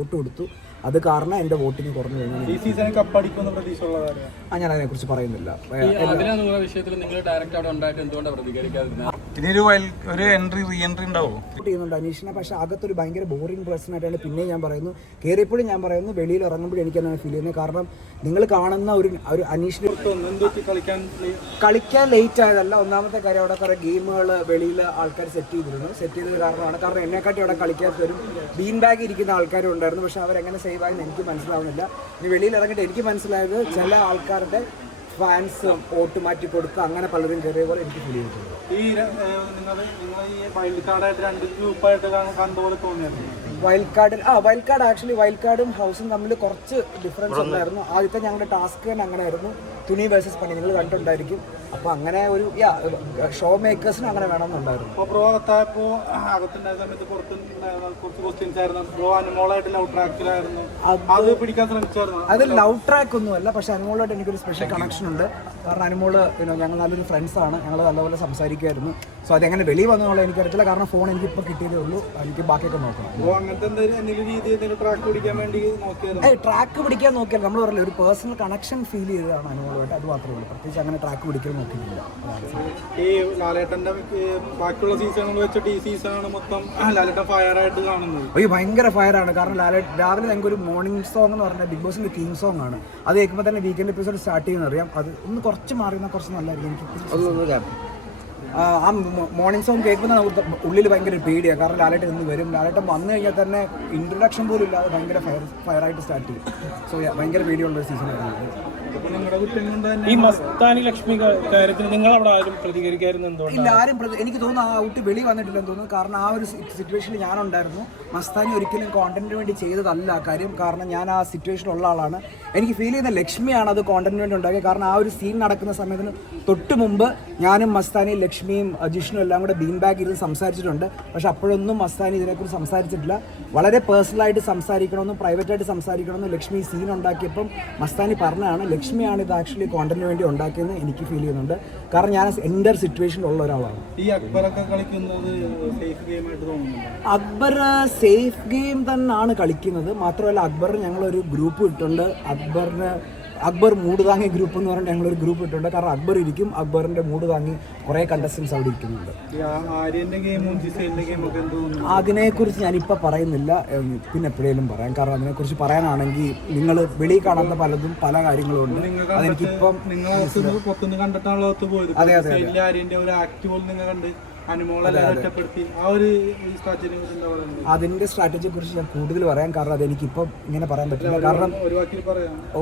Vote കൊടുത്തു അത് കാരണം എന്റെ വോട്ടിങ് കുറഞ്ഞു കഴിഞ്ഞു ഈ സീസണിൽ കപ്പടിക്കുമെന്ന് പ്രതീക്ഷ ഉള്ള കാര്യമാണ് ആ ഞാൻ അതിനെക്കുറിച്ച് പറയുന്നില്ല. ഈ അതില വിഷയത്തിൽ നിങ്ങൾ ഡയറക്റ്റ് അവിടെ ഉണ്ടായിട്ട് എന്തുകൊണ്ടാണ് പ്രതികരിക്കാതിരുന്നത് ഇനിയൊരു ഒരു എൻട്രി റീ എൻട്രി ഉണ്ടാവും ചെയ്യുന്നുണ്ട് അനീഷിനെ പക്ഷേ അകത്തൊരു ഭയങ്കര ബോറിംഗ് പേഴ്സൺ ആയിട്ടാണ് പിന്നെ ഞാൻ പറയുന്നു. കയറിയപ്പോഴും ഞാൻ പറയുന്നു വെളിയിൽ ഇറങ്ങുമ്പോഴും എനിക്ക് എന്നാണ് ഫീൽ ചെയ്യുന്നത്. കാരണം നിങ്ങൾ കാണുന്ന ഒരു ഒരു അനീഷിനെ കളിക്കാൻ കളിക്കാൻ ലേറ്റ് ആയതല്ല. ഒന്നാമത്തെ കാര്യം അവിടെ കുറേ ഗെയിമുകൾ വെളിയിൽ ആൾക്കാർ സെറ്റ് ചെയ്തിരുന്നു. സെറ്റ് ചെയ്തത് കാരണമാണ്. കാരണം എന്നെക്കാട്ടി അവിടെ കളിക്കാത്തവരും ബീൻ ബാഗ് ഇരിക്കുന്ന ആൾക്കാരും ഉണ്ടായിരുന്നു. പക്ഷെ അവരെങ്ങനെ സേവ് ആയെന്ന് എനിക്ക് മനസ്സിലാവുന്നില്ല. ഇനി വെളിയിൽ ഇറങ്ങിയിട്ട് എനിക്ക് മനസ്സിലായത് ചില ആൾക്കാരുടെ ഫാൻസ് വോട്ട് മാറ്റി കൊടുക്കുക അങ്ങനെ പലരും കയറിയ പോലെ എനിക്ക് ഫീൽ ചെയ്തിട്ടുണ്ട്. ഈ നിങ്ങൾ നിങ്ങൾ ഈ വൈൽഡ് കാർഡായിട്ട് രണ്ട് ഗ്രൂപ്പായിട്ട് കണ്ടുപോലെ തോന്നിയായിരുന്നു. വൈൽഡ് കാർഡിൽ ആ വൈൽഡ് കാർഡ് ആക്ച്വലി വൈൽഡ് കാർഡും ഹൗസും തമ്മിൽ കുറച്ച് ഡിഫറൻസ് ഉണ്ടായിരുന്നു. ആദ്യത്തെ ഞങ്ങളുടെ ടാസ്ക് തന്നെ അങ്ങനെ ആയിരുന്നു തുണി വേഴ്സസ് പണി. നിങ്ങൾ കണ്ടിട്ടുണ്ടായിരിക്കും. അപ്പോൾ അങ്ങനെ ഒരു യാ ഷോ മേക്കേഴ്സിന് അങ്ങനെ വേണമെന്നുണ്ടായിരുന്നു. അപ്പോൾ ബ്രോ അകത്തായപ്പോ അകത്തുണ്ടായ സമയത്ത് പുറത്തുണ്ടായിരുന്ന കുറച്ച് ക്വസ്റ്റ്യൻസ് ആയിരുന്നു. ബ്രോ അനുമോളായിട്ട് ലവ് ട്രാക്കിലായിരുന്നു അത് പിടിക്കാൻ ശ്രമിച്ചായിരുന്നു? അത് ലവ് ട്രാക്ക് ഒന്നുമല്ല പക്ഷെ അനുമോളായിട്ട് എനിക്കൊരു സ്പെഷ്യൽ കണക്ഷൻ ഉണ്ട്. കാരണം അനുമോൾ പിന്നെ ഞങ്ങൾ നല്ലൊരു ഫ്രണ്ട്സാണ് ഞങ്ങൾ നല്ലപോലെ സംസാരിക്കുമായിരുന്നു സോ അതെങ്ങനെ വെളിയിൽ വന്നുള്ള എനിക്കറിയത്തില്ല. കാരണം ഫോൺ എനിക്ക് ഇപ്പോൾ കിട്ടിയതേ ഉള്ളൂ. എനിക്ക് ബാക്കിയൊക്കെ നോക്കണം. ഏയ് ട്രാക്ക് പിടിക്കാൻ നോക്കിയാൽ നമ്മൾ പറയില്ല ഒരു പേഴ്സണൽ കണക്ഷൻ ഫീൽ ചെയ്തതാണ് അനുമോളുമായിട്ട്. അത് മാത്രമേ ഉള്ളൂ. പ്രത്യേകിച്ച് അങ്ങനെ ട്രാക്ക് പിടിക്കാൻ നോക്കിയിട്ടില്ല. ഈ ലാലേട്ടന്റെ ബാക്കിയുള്ള സീസണുകൾ വെച്ചിട്ട് ഈ സീസണാണ് മൊത്തം ലാലേട്ടൻ കാണുന്നത്. ഭയങ്കര ഫയറാണ് കാരണം ലാലേട്ട് രാവിലെ ഞങ്ങൾക്ക് ഒരു മോർണിംഗ് സോങ് എന്ന് പറഞ്ഞാൽ ബിഗ് ബോസിന്റെ തീം സോങ് ആണ്. അത് കേൾക്കുമ്പോൾ തന്നെ വീക്കെൻഡ് എപ്പിസോഡ് സ്റ്റാർട്ട് ചെയ്യുന്ന അറിയാം അത് ഒന്ന് കുറച്ച് മാറുന്ന കുറച്ച് നല്ലതായിരിക്കും എനിക്ക് ആ, മോർണിംഗ് സോങ് കേൾക്കുമ്പോൾ നമുക്ക് ഉള്ളിൽ ഭയങ്കര പേടിയാണ് കാരണം ലാലേട്ടൻ ഇന്ന് വരും. ലാലേട്ടൻ വന്നു കഴിഞ്ഞാൽ തന്നെ ഇൻട്രൊഡക്ഷൻ പോലും ഇല്ലാതെ ഭയങ്കര ഫയർ ഫയറായിട്ട് സ്റ്റാർട്ട് ചെയ്യും. സോ ഭയങ്കര പേടിയുള്ള ഒരു സീസണായിരുന്നു അപ്പൊ ഈ മസ്താനി ലക്ഷ്മി കാര്യത്തിൽ നിങ്ങൾ അവിടെ ആരും പ്രതികരിക്കായിരുന്നു ഇല്ല ആരും എനിക്ക് തോന്നുന്നു ആ ഔട്ട് വെളി വന്നിട്ടില്ലെന്ന് തോന്നുന്നു. കാരണം ആ ഒരു സിറ്റുവേഷനിൽ ഞാനുണ്ടായിരുന്നു. മസ്താനി ഒരിക്കലും കോണ്ടന്റിന് വേണ്ടി ചെയ്തതല്ല കാര്യം. കാരണം ഞാൻ ആ സിറ്റുവേഷനിൽ ഉള്ള ആളാണ്. എനിക്ക് ഫീൽ ചെയ്യുന്ന ലക്ഷ്മിയാണ് അത് കോണ്ടന്റിന് വേണ്ടി ഉണ്ടാക്കിയത്. കാരണം ആ ഒരു സീൻ നടക്കുന്ന സമയത്തിന് തൊട്ട് മുമ്പ് ഞാനും മസ്താനിയും ലക്ഷ്മിയും ജിഷ്ണും എല്ലാം കൂടെ ബീൻ ബാഗ് ഇരുന്ന് സംസാരിച്ചിട്ടുണ്ട്. പക്ഷെ അപ്പോഴൊന്നും മസ്താനി ഇതിനെക്കുറിച്ച് സംസാരിച്ചിട്ടില്ല. വളരെ പേഴ്സണലായിട്ട് സംസാരിക്കണമെന്നും പ്രൈവറ്റായിട്ട് സംസാരിക്കണമെന്നും ലക്ഷ്മി സീൻ ഉണ്ടാക്കിയപ്പം മസ്താനി പറഞ്ഞാണ് ലക്ഷ്മിയാണ് ഇത് ആക്ച്വലി കോണ്ടന്റിന് വേണ്ടി ഉണ്ടാക്കിയെന്ന് എനിക്ക് ഫീൽ ചെയ്യുന്നുണ്ട്. കാരണം ഞാൻ എന്റെ സിറ്റുവേഷനിലുള്ള ഒരാളാണ്. ഈ അക്ബറൊക്കെ കളിക്കുന്നത് സേഫ് ഗെയിമായിട്ട് തോന്നുന്നുണ്ട്? അക്ബർ സേഫ് ഗെയിം തന്നെയാണ് കളിക്കുന്നത്. മാത്രമല്ല അക്ബറിന് ഞങ്ങളൊരു ഗ്രൂപ്പ് ഇട്ടുണ്ട്. അക്ബറിന് അക്ബർ മൂട് താങ്ങി ഗ്രൂപ്പ് എന്ന് പറഞ്ഞിട്ട് ഞങ്ങളൊരു ഗ്രൂപ്പ് ഇട്ടിട്ടുണ്ട്. കാരണം അക്ബർ ഇരിക്കും അക്ബറിന്റെ മൂട് താങ്ങി കുറേ കണ്ടസ്റ്റൻസ് അവിടെ ഇരിക്കുന്നുണ്ട്. അതിനെക്കുറിച്ച് ഞാനിപ്പോൾ പറയുന്നില്ല. പിന്നെ എപ്പോഴേലും പറയാം. കാരണം അതിനെക്കുറിച്ച് പറയാനാണെങ്കിൽ നിങ്ങൾ വെളി കാണാത്ത പലതും പല കാര്യങ്ങളും ഉണ്ട്. അതെനിക്കിപ്പം അതെ, അതെ, അതെ. ജിസൈലിന്റെ ആര്യന്റെ ഒരു ആക്ട് പോലും നിങ്ങൾ കണ്ട് അനുമോളെല്ലാം ഒറ്റപ്പെടുത്തി. ആ ഒരു സ്ട്രാറ്റജിനെ കുറിച്ച് പറയുന്നത് അതിന്റെ സ്ട്രാറ്റജിയെ കുറിച്ച് ഞാൻ കൂടുതൽ പറയാം കാരണം അതെനിക്കിപ്പം ഇങ്ങനെ പറയാൻ പറ്റില്ല. കാരണം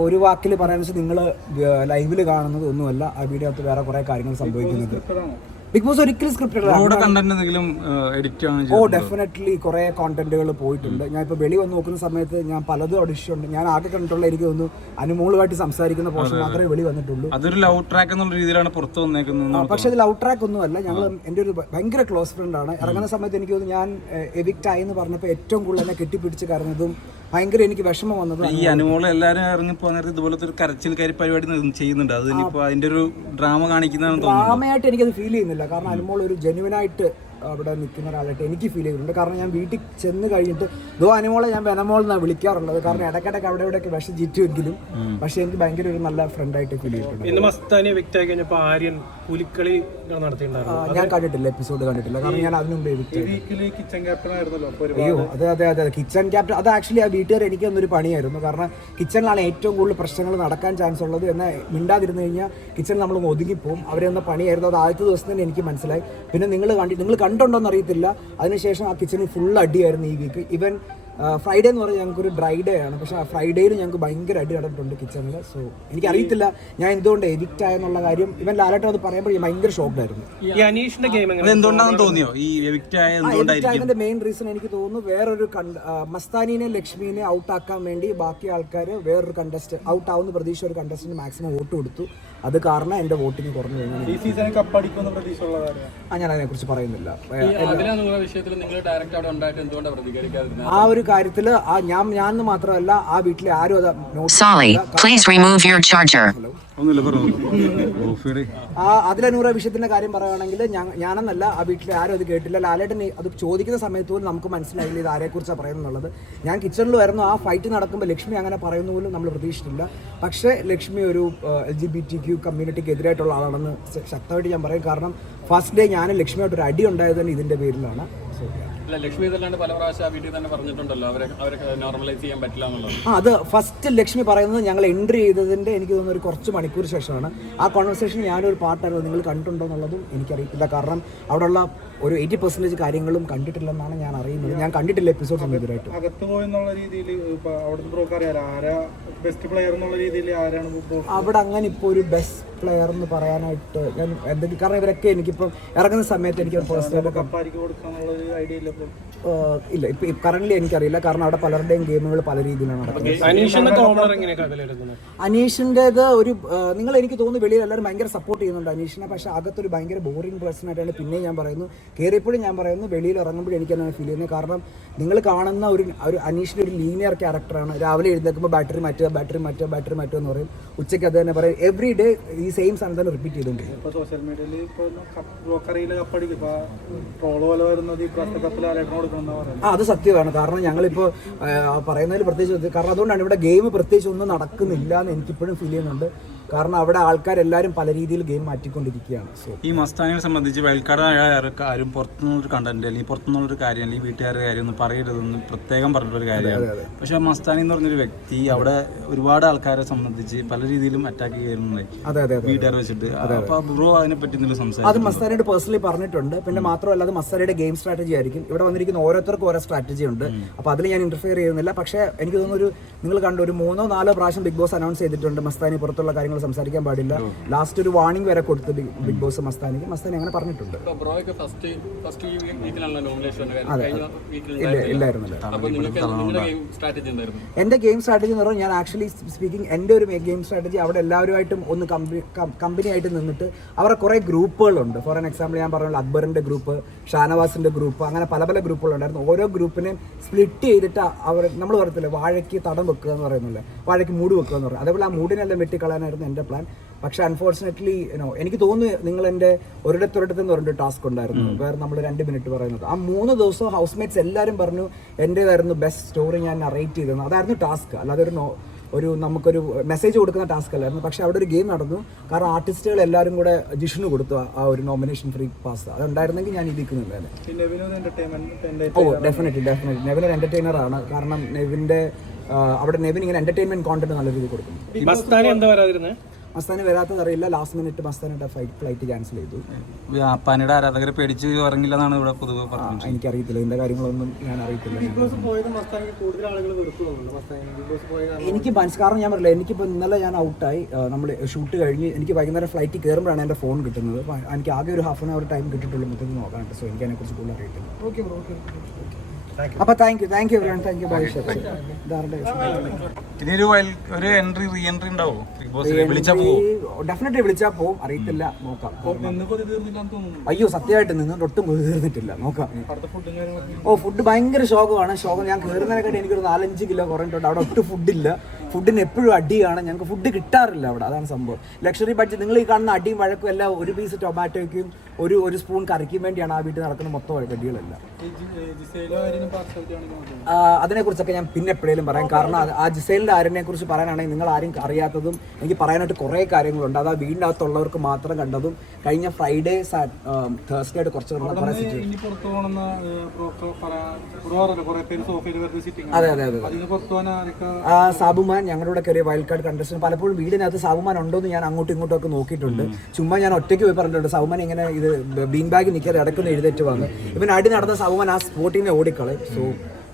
ഒരു വാക്കിൽ പറയാന്ന് വെച്ചാൽ നിങ്ങൾ ലൈവിൽ കാണുന്നത് ഒന്നുമല്ല. ആ വീഡിയോ അകത്ത് വേറെ കുറേ കാര്യങ്ങൾ സംഭവിക്കുന്നുണ്ട്. ഇപ്പോഴാണോ ബിഗ് ബോസ് ഒരിക്കലും ആണ് ഓ ഡെഫിനറ്റ്ലി കുറേ കോണ്ടന്റുകൾ പോയിട്ടുണ്ട്. ഞാൻ ഇപ്പോൾ വെളി വന്ന് നോക്കുന്ന സമയത്ത് ഞാൻ പലതും ഓഡിഷൻ ഉണ്ട്. ഞാൻ ആകെ കണ്ടിട്ടുള്ള എനിക്ക് തോന്നുന്നു അനുമോളുമായിട്ട് സംസാരിക്കുന്ന പോർഷൻ മാത്രമേ വെളി വന്നിട്ടുള്ളൂ. അതൊരു ലവ് ട്രാക്ക് എന്നുള്ള രീതിയിലാണ് പുറത്ത് വന്നേക്കുന്നത് പക്ഷെ ഇത് ഔട്ട് ട്രാക്ക് ഒന്നുമല്ല. ഞങ്ങൾ എന്റെ ഒരു ഭയങ്കര ക്ലോസ് ഫ്രണ്ട് ആണ്. ഇറങ്ങുന്ന സമയത്ത് എനിക്ക് തോന്നുന്നു ഞാൻ എവിക്റ്റ് ആയി എന്ന് പറഞ്ഞപ്പോൾ ഏറ്റവും കൂടുതൽ എന്നെ കെട്ടിപ്പിടിച്ച് കരഞ്ഞതും ഭയങ്കര എനിക്ക് വിഷമം വന്നത് ഈ അനുമോൾ എല്ലാരും ഇറങ്ങി പോകുന്ന ഇതുപോലത്തെ ഒരു കരച്ചിൽ കരി പരിപാടി ചെയ്യുന്നുണ്ട്. അത് ഇനിയിപ്പോ അതിന്റെ ഒരു ഡ്രാമ തോന്നുന്നു. ഡ്രാമയായിട്ട് എനിക്കത് ഫീൽ ചെയ്യുന്നില്ല. കാരണം അനുമോൾ ഒരു ജെനുവിനായിട്ട് അവിടെ നിൽക്കുന്ന ഒരാളായിട്ട് എനിക്ക് ഫീൽ ചെയ്തിട്ടുണ്ട്. കാരണം ഞാൻ വീട്ടിൽ ചെന്ന് കഴിഞ്ഞിട്ട് ദോ അനുമോളെ ഞാൻ വെനമോൾ എന്നാണ് വിളിക്കാറുള്ളത്. കാരണം ഇടയ്ക്കിടയ്ക്ക് അവിടെ ഇവിടെയൊക്കെ വിഷം ചീറ്റുമെങ്കിലും പക്ഷേ എനിക്ക് ഭയങ്കര ഒരു നല്ല ഫ്രണ്ടായിട്ട് ഫീൽ ചെയ്തിട്ടുണ്ട്. ഇന്ന് മസ്താനി വ്യക്തി ആയി കഴിഞ്ഞപ്പോൾ ആര്യൻ പുലിക്കളി ഞാൻ കണ്ടിട്ടില്ല എപ്പിസോഡ് കണ്ടിട്ടില്ല. കാരണം ഞാൻ അതിനു മുമ്പ് കിച്ചൺ അയ്യോ അതെ അതെ അതെ കിച്ചൺ ക്യാപ്റ്റൻ അത് ആക്ച്വലി ആ വീട്ടുകാർ എനിക്ക് തന്നൊരു പണിയായിരുന്നു. കാരണം കിച്ചണിലാണ് ഏറ്റവും കൂടുതൽ പ്രശ്നങ്ങൾ നടക്കാൻ ചാൻസ് ഉള്ളത് എന്നാൽ മിണ്ടാതിരുന്നു കഴിഞ്ഞാൽ കിച്ചണിൽ നമ്മൾ ഒതുങ്ങിപ്പോവും. അവരെന്ന പണിയായിരുന്നു. അത് ആദ്യത്തെ ദിവസം തന്നെ എനിക്ക് മനസ്സിലായി. പിന്നെ നിങ്ങൾ കണ്ടി നിങ്ങൾ കണ്ടുണ്ടോന്ന് അറിയത്തില്ല. അതിനുശേഷം ആ കിച്ചണിൽ ഫുൾ അടിയായിരുന്നു ഈ വീക്ക്. ഇവൻ ഫ്രൈഡേ എന്ന് പറഞ്ഞാൽ ഞങ്ങൾക്കൊരു ഡ്രൈ ഡേ ആണ്. പക്ഷേ ആ ഫ്രൈഡേയിൽ ഞങ്ങൾക്ക് ഭയങ്കര അടി നടന്നിട്ടുണ്ട് കിച്ചണിൽ സോ എനിക്ക് എനിക്കറിയത്തില്ല ഞാൻ എന്തുകൊണ്ട് എവിക്റ്റ് ആയെന്നുള്ള കാര്യം. ഇവൻ ലാലേട്ടൻ അത് പറയുമ്പോൾ ഞാൻ ഭയങ്കര ഷോക്കായിരുന്നു ആയിരുന്നു. ഈ അനീഷിന്റെ ഗെയിം എന്തുകൊണ്ടാണെന്ന് തോന്നിയോ? ഈ മെയിൻ റീസൺ എനിക്ക് തോന്നുന്നു വേറൊരു മസ്താനിനെ ലക്ഷ്മിനെ ഔട്ട് ആക്കാൻ വേണ്ടി ബാക്കി ആൾക്കാർ വേറൊരു കണ്ടസ്റ്റ് ഔട്ട് ആവുന്ന പ്രതീക്ഷ ഒരു കണ്ടസ്റ്റിന് മാക്സിമം വോട്ട് കൊടുത്തു. അത് കാരണം എന്റെ വോട്ടിന് കുറഞ്ഞു കഴിഞ്ഞു ഈ സീസണിൽ കപ്പടിക്കുമെന്ന് പ്രതീക്ഷ ഉള്ള കാര്യമാണ് ആ ഞാൻ അതിനെക്കുറിച്ച് പറയുന്നില്ല. ഈ അതില വിഷയത്തിൽ നിങ്ങൾ ഡയറക്റ്റ് അവിടെ ഉണ്ടായിട്ട് എന്തുകൊണ്ടാണ് പ്രതികരിക്കാതിരുന്നത്? ആ ഒരു കാര്യത്തിൽ ആ ഞാൻ ഞാൻ മാത്രമല്ല ആ വീട്ടിലെ ആരും അത് note Solly, please remove your charger. ഒന്നുമില്ല പറഞ്ഞു ഓഫീടെ ആ അതിലനൂറ വിഷയത്തിന്റെ കാര്യം പറയുകയാണെങ്കിൽ ഞാൻ- ഞാനെന്നല്ല ആ വീട്ടിലെ ആരും അത് കേട്ടില്ല. ലാലേട്ടൻ അത് ചോദിക്കുന്ന സമയത്ത് പോലും നമുക്ക് മനസ്സിലായില്ല ഇത് ആരെക്കുറിച്ചാണ് പറയുന്നുള്ളത് ഞാൻ കിച്ചണിൽ വരുന്നു ആ ഫൈറ്റ് നടക്കുമ്പോൾ ലക്ഷ്മി അങ്ങനെ പറയുന്ന പോലും നമ്മൾ പ്രതീക്ഷിച്ചിട്ടില്ല. പക്ഷേ ലക്ഷ്മി ഒരു L G B T Q കമ്മ്യൂണിറ്റിക്ക് എതിരായിട്ടുള്ള ആളാണെന്ന് ശക്തമായിട്ട് ഞാൻ പറയും. കാരണം ഫസ്റ്റ് ഡേ ഞാൻ ലക്ഷ്മിയായിട്ട് ഒരു അടി ഉണ്ടായത് തന്നെ ഇതിന്റെ പേരിലാണ്. Yeah. ലക്ഷ്മി തന്നെ പറഞ്ഞിട്ടുണ്ടല്ലോ അവരെ നോർമലൈസ് ചെയ്യാൻ ആ അത് ഫസ്റ്റ് ലക്ഷ്മി പറയുന്നത് ഞങ്ങൾ എൻട്രി ചെയ്തതിന്റെ എനിക്ക് തോന്നുന്ന ഒരു കുറച്ച് മണിക്കൂർ ശേഷമാണ്. ആ കോൺവെർസേഷൻ ഞാനൊരു പാട്ടായിരുന്നു നിങ്ങൾ കണ്ടിട്ടുണ്ടോ എന്നുള്ളതും എനിക്കറിയില്ല. കാരണം അവിടെയുള്ള ഒരു എയ്റ്റി പെർസെന്റേജ് കാര്യങ്ങളും കണ്ടിട്ടില്ലെന്നാണ് ഞാൻ അറിയുന്നത്. ഞാൻ കണ്ടിട്ടില്ല എപ്പിസോഡ് ഇതുവരായിട്ട് അകത്ത് പോയെന്നുള്ള രീതിയിൽ ഇപ്പൊ അവിടുത്തെ ബ്രോക്ക് അറിയാലോ? ആരാ ബെസ്റ്റ് പ്ലെയർ എന്നുള്ള രീതിയിൽ ആരാണ് അവിടെ അങ്ങനെ ഇപ്പോൾ ഒരു ബെസ്റ്റ് പ്ലെയർ എന്ന് പറയാനായിട്ട് ഞാൻ എന്തെങ്കിലും കാരണം ഇവരൊക്കെ എനിക്കിപ്പം ഇറങ്ങുന്ന സമയത്ത് എനിക്ക് പേഴ്സണൽ ഇല്ല ഇപ്പൊ ഇല്ല. ഇപ്പം കറന്റ് എനിക്കറിയില്ല. കാരണം അവിടെ പലരുടെയും ഗെയിമുകൾ പല രീതിയിലാണ് നടക്കുന്നത്. അനീഷിന്റെത് ഒരു നിങ്ങൾ എനിക്ക് തോന്നുന്നു വെളിയിൽ എല്ലാവരും ഭയങ്കര സപ്പോർട്ട് ചെയ്യുന്നുണ്ട് അനീഷിനെ. പക്ഷേ അകത്തൊരു ഭയങ്കര ബോറിംഗ് പേഴ്സൺ ആയിട്ടാണ് പിന്നെയും ഞാൻ പറയുന്നു. കയറിയപ്പോഴും ഞാൻ പറയുന്നു വെളിയിൽ ഇറങ്ങുമ്പോഴും എനിക്ക് തന്നെ ഫീൽ ചെയ്യുന്നത്. കാരണം നിങ്ങൾ കാണുന്ന ഒരു ഒരു അനീഷിന്റെ ഒരു ലീനിയർ ക്യാരക്ടറാണ് രാവിലെ എഴുന്നേൽക്കുമ്പോൾ ബാറ്ററി മാറ്റുക ബാറ്ററി മാറ്റുക ബാറ്ററി മാറ്റുക എന്ന് പറയും. ഉച്ചയ്ക്ക് അത് തന്നെ പറയും. എവറി ഡേ ഈ സെയിം സാധനം തന്നെ റിപ്പീറ്റ് ചെയ്തുകൊണ്ടിരിക്കും. ഇപ്പോൾ സോഷ്യൽ മീഡിയയിൽ ഇപ്പോൾ ബ്രോക്കറിയിൽ കപ്പടിക്കും പോലെ വരുന്നത് ഈ കപ്പിൽ ആ അത് സത്യമാണ്. കാരണം ഞങ്ങളിപ്പോൾ പറയുന്നതിൽ പ്രത്യേകിച്ച് കാരണം അതുകൊണ്ടാണ് ഇവിടെ ഗെയിം പ്രത്യേകിച്ച് ഒന്നും നടക്കുന്നില്ല എന്ന് എനിക്കിപ്പോഴും ഫീൽ ചെയ്യുന്നുണ്ട്. കാരണം അവിടെ ആൾക്കാരെല്ലാവരും പല രീതിയിൽ ഗെയിം മാറ്റിക്കൊണ്ടിരിക്കുകയാണ്. സോ ഈ മസ്താനിയെ സംബന്ധിച്ച് വയൽക്കാട് ആരും പുറത്തുനിന്നൊരു കണ്ടന്റ് അല്ലെങ്കിൽ പുറത്തുനിന്നുള്ളൊരു കാര്യം അല്ലെങ്കിൽ വീട്ടുകാരുടെ കാര്യം ഒന്നും പറയരുതെന്ന് പ്രത്യേകം പറഞ്ഞിട്ടൊരു കാര്യമാണ്. പക്ഷെ ആ മസ്താനി എന്ന് പറഞ്ഞൊരു വ്യക്തി അവിടെ ഒരുപാട് ആൾക്കാരെ സംബന്ധിച്ച് പല രീതിയിലും അറ്റാക്ക് ചെയ്യുന്നുണ്ടായി അതെ അതെ അതെ വീട്ടുകാരെ വെച്ചിട്ട്. അപ്പോൾ ബ്രോ അതിനെ പറ്റി എന്തെങ്കിലും അത് മസ്താനയുടെ പേഴ്സണലി പറഞ്ഞിട്ടുണ്ട്. പിന്നെ മാത്രമല്ല അത് മസ്താനയുടെ ഗെയിം സ്ട്രാറ്റജി ആയിരിക്കും. ഇവിടെ വന്നിരിക്കുന്ന ഓരോരുത്തർക്കും ഓരോ സ്ട്രാറ്റജി ഉണ്ട്. അപ്പോൾ അതിൽ ഞാൻ ഇന്റർഫിയർ ചെയ്യുന്നില്ല. പക്ഷെ എനിക്ക് തോന്നുന്നു ഒരു നിങ്ങൾ കണ്ട ഒരു മൂന്നോ നാലോ പ്രാവശ്യം ബിഗ് ബോസ് അനൗൺസ് ചെയ്തിട്ടുണ്ട് മസ്താനി പുറത്തുള്ള കാര്യങ്ങൾ സംസാരിക്കാൻ പാടില്ല. ലാസ്റ്റ് ഒരു വാർണിംഗ് വരെ കൊടുത്തു ബിഗ് ബോസ് മസ്താനിക്ക്. മസ്താനി അങ്ങനെ പറഞ്ഞിട്ടുണ്ട്. അതെ ബ്രോയ്ക്ക് ഫസ്റ്റ് ഫസ്റ്റ് വീക്കിലാണല്ലോ നോമിനേഷൻ കഴിഞ്ഞ വീക്കിൽ ഇല്ല ഇല്ലായിരുന്നല്ലോ. നിങ്ങൾക്ക് ഗെയിം സ്ട്രാറ്റജി എന്തായിരുന്നു? എന്റെ ഗെയിം സ്ട്രാറ്റജി എന്ന് പറഞ്ഞാൽ ഞാൻ ആക്ച്വലി സ്പീക്കിംഗ് എന്റെ ഒരു ഗെയിം സ്ട്രാറ്റജി അവിടെ എല്ലാവരുമായിട്ടും ഒന്ന് കമ്പനി ആയിട്ട് നിന്നിട്ട് അവരുടെ കുറേ ഗ്രൂപ്പുകളുണ്ട്. ഫോർ ആൻ എക്സാമ്പിൾ ഞാൻ പറഞ്ഞു അക്ബറിന്റെ ഗ്രൂപ്പ് ഷാനവാസിന്റെ ഗ്രൂപ്പ് അങ്ങനെ പല പല ഗ്രൂപ്പുകളുണ്ടായിരുന്നു ഓരോ ഗ്രൂപ്പിനെയും സ്പ്ലിറ്റ് ചെയ്തിട്ട് അവർ നമ്മൾ പറയത്തില്ലേ വാഴയ്ക്ക് തടം വെക്കുക എന്ന് പറയുന്നില്ല? വാഴയ്ക്ക് മൂട് വെക്കുക എന്ന് പറയും. അതേപോലെ ആ മൂടിനെല്ലാം വെട്ടിക്കളയാനായിരുന്നു എന്റെ പ്ലാൻ പക്ഷെ അൺഫോർച്ചുനേറ്റ്ലി നോ എനിക്ക് തോന്നുന്നു നിങ്ങൾ എന്റെ ഒരിടത്തൊരിടത്ത് എന്ന് പറഞ്ഞിട്ട് ടാസ്ക് ഉണ്ടായിരുന്നു. വേറെ നമ്മൾ രണ്ട് മിനിറ്റ് പറയുന്നത്. ആ മൂന്ന് ദിവസം ഹൗസ് മേറ്റ്സ് എല്ലാവരും പറഞ്ഞു എന്റേതായിരുന്നു ബെസ്റ്റ് സ്റ്റോറി ഞാൻ നറേറ്റ് ചെയ്തത് അതായിരുന്നു ടാസ്ക് അല്ലാതെ ഒരു നോ ഒരു നമുക്കൊരു മെസ്സേജ് കൊടുക്കുന്ന ടാസ്ക് അല്ലായിരുന്നു. പക്ഷേ അവിടെ ഒരു ഗെയിം നടന്നു. കാരണം ആർട്ടിസ്റ്റുകൾ എല്ലാവരും കൂടെ ജിഷ്ണു കൊടുത്തു ആ- ഒരു നോമിനേഷൻ ഫ്രീ പാസ് അതുണ്ടായിരുന്നെങ്കിൽ ഞാൻ ഇതിക്കുന്നില്ല പിന്നെ Vinod entertainment oh definitely definitely Nevin ഒരു എന്റർടൈനർ ആണ്. കാരണം നെവിന്റെ അവിടെ നെവിൻ ഇങ്ങനെ എന്റർടൈൻമെന്റ് കോണ്ടന്റ് നല്ല രീതിയിൽ കൊടുക്കുന്നു. മസ്താനി വരാത്തത് അറിയില്ല ലാസ്റ്റ് മിനിറ്റ് മസ്താനിയുടെ ഫ്ലൈറ്റ് ഫ്ലൈറ്റ് ക്യാൻസൽ ചെയ്തു. അപ്പാനിയുടെ ആരാധകരെ പേടിച്ച് ഇറങ്ങില്ലെന്നാണ് ഇവിടെ പൊതുവെ പറഞ്ഞത് എനിക്കറിയത്തില്ല. ഇതിന്റെ കാര്യങ്ങളൊന്നും ഞാൻ അറിയത്തില്ല. പോയത് മസ്താനിക്ക് കൂടുതൽ ആളുകൾ വെറുക്കുന്നുണ്ട് മസ്താനി ബിഗ് ബോസ് പോയ എനിക്ക് മനസ്സ് കാരണം ഞാൻ പറയില്ല എനിക്കിപ്പോൾ ഇന്നലെ ഞാൻ ഔട്ടായി നമ്മൾ ഷൂട്ട് കഴിഞ്ഞ് എനിക്ക് വൈകുന്നേരം ഫ്ലൈറ്റ് കയറുമ്പോഴാണ് എന്റെ ഫോൺ കിട്ടുന്നത്. അപ്പോൾ എനിക്ക് ആകെ ഒരു ഹാഫ് ആൻ അവർ ടൈം കിട്ടിയിട്ടുള്ളൂ. മൊത്തത്തിൽ നോക്കാനായിട്ട്. സോ എനിക്ക് അതിനെക്കുറിച്ച് കൂടുതൽ അറിയത്തില്ല. ഓക്കെ ബ്രോ ഓക്കെ അപ്പോൾ thank you thank you thank you bye ഇതാരുടെ ഇനി ഒരു വയൽ ഒരു എൻട്രി റീ എൻട്രി ഉണ്ടാവോ ബിഗ് ബോസ് വിളിച്ചാ പോവോ? ഡെഫിനറ്റ്ലി വിളിച്ചാൽ പോവും. അറിയത്തില്ല. നോക്കാം. നിന്ന് കൊതി തീർന്നില്ലാന്ന് തോന്നുന്നു. അയ്യോ സത്യമായിട്ട് നിന്നിട്ട് ഒട്ടും തീർന്നിട്ടില്ല. നോക്കാം. ഓ ഫുഡ് ഭയങ്കര ശോകമാണ്. ശോകം. ഞാൻ കയറുന്നതിനെക്കാട്ടി എനിക്കൊരു നാലഞ്ച് കിലോ കുറഞ്ഞിട്ടുണ്ട്. അവിടെ ഒട്ടും ഫുഡില്ല ഫുഡിന് എപ്പോഴും അടിയാണ്. ഞങ്ങൾക്ക് ഫുഡ് കിട്ടാറില്ല അവിടെ. അതാണ് സംഭവം. ലക്ഷറി ബഡ്ജറ്റ് നിങ്ങൾ ഈ കാണുന്ന അടിയും വഴക്കും എല്ലാം ഒരു പീസ് ടൊമാറ്റോയ്ക്കും ഒരു ഒരു സ്പൂൺ കറിക്കും വേണ്ടിയാണ് ആ വീട്ടിൽ നടക്കുന്ന മൊത്തം ആ, അതിനെക്കുറിച്ചൊക്കെ ഞാൻ പിന്നെ എപ്പോഴേലും പറയാം. കാരണം ആ ജിസൈലിന്റെ ആരിനെ കുറിച്ച് പറയാനാണെങ്കിൽ നിങ്ങൾ ആരും അറിയാത്തതും എനിക്ക് പറയാനായിട്ട് കുറേ കാര്യങ്ങളുണ്ട്. അത് ആ വീടിന്റെ അകത്തുള്ളവർക്ക് മാത്രം കണ്ടതും കഴിഞ്ഞ ഫ്രൈഡേ തേഴ്സ്ഡേ ആയിട്ട് കുറച്ച് അതെ അതെ അതെ അതിന് സാബുമാൻ ഞങ്ങളുടെ കയറിയ വൈൽഡ് കാർഡ് കണ്ടസ്റ്റ് പലപ്പോഴും വീടിനകത്ത് സാബുമാൻ ഉണ്ടോ എന്ന് ഞാൻ അങ്ങോട്ടും ഇങ്ങോട്ടും ഒക്കെ നോക്കിയിട്ടുണ്ട്. ചുമ്മാ ഞാൻ ഒറ്റയ്ക്ക് പോയി പറഞ്ഞിട്ടുണ്ട്. സാബുമാൻ ഇങ്ങനെ ഇത് ബീൻ ബാഗ് നിൽക്കാതെ ഇടക്കുന്ന എഴുതേറ്റ് വന്ന് ഇവൻ അടി നടന്ന സാബുമാൻ ആ സ്പോട്ടിനെ ഓടിക്കളെ ഓടിക്കളയും. സോ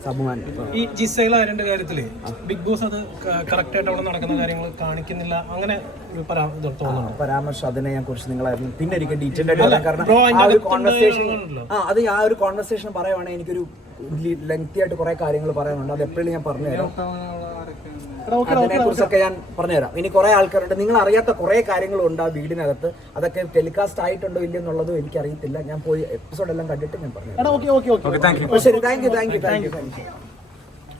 സാബുമാൻ ഈ ജിസൈൽ ആര്യന്റെ കാര്യത്തിൽ ബിഗ് ബോസ് അത് കറക്റ്റ് ആയിട്ട് അവിടെ നടക്കുന്ന കാര്യങ്ങൾ കാണിക്കുന്നില്ല. അങ്ങനെ പരാമർശം അതിനെ ഞാൻ കുറിച്ച് നിങ്ങളായിരുന്നു. പിന്നെ ഒരിക്കൽ ഡീറ്റെയിൽ ആയിട്ട് കാരണം ആ ഒരു കോൺവെർസേഷൻ ആ അത് ആ ഒരു കോൺവെർസേഷൻ പറയുവാണെങ്കിൽ എനിക്കൊരു ലെങ്തി ആയിട്ട് കുറെ കാര്യങ്ങൾ പറയാനുണ്ട്. അത് എപ്പോഴും ഞാൻ പറഞ്ഞുതരാം. ആരൊക്കെയാണ്? അതിനെ കുറിച്ചൊക്കെ ഞാൻ പറഞ്ഞുതരാം. ഇനി കുറെ ആൾക്കാരുണ്ട്. നിങ്ങൾ അറിയാത്ത കുറെ കാര്യങ്ങളുണ്ട് ആ വീടിനകത്ത്. അതൊക്കെ ടെലികാസ്റ്റ് ആയിട്ടുണ്ടോ ഇല്ല എന്നുള്ളതും എനിക്ക് അറിയത്തില്ല ഞാൻ പോയി എപ്പിസോഡ് എല്ലാം കണ്ടിട്ട് ഞാൻ പറഞ്ഞു okay okay okay. Okay thank you ശരി. Thank you thank you thank you thank you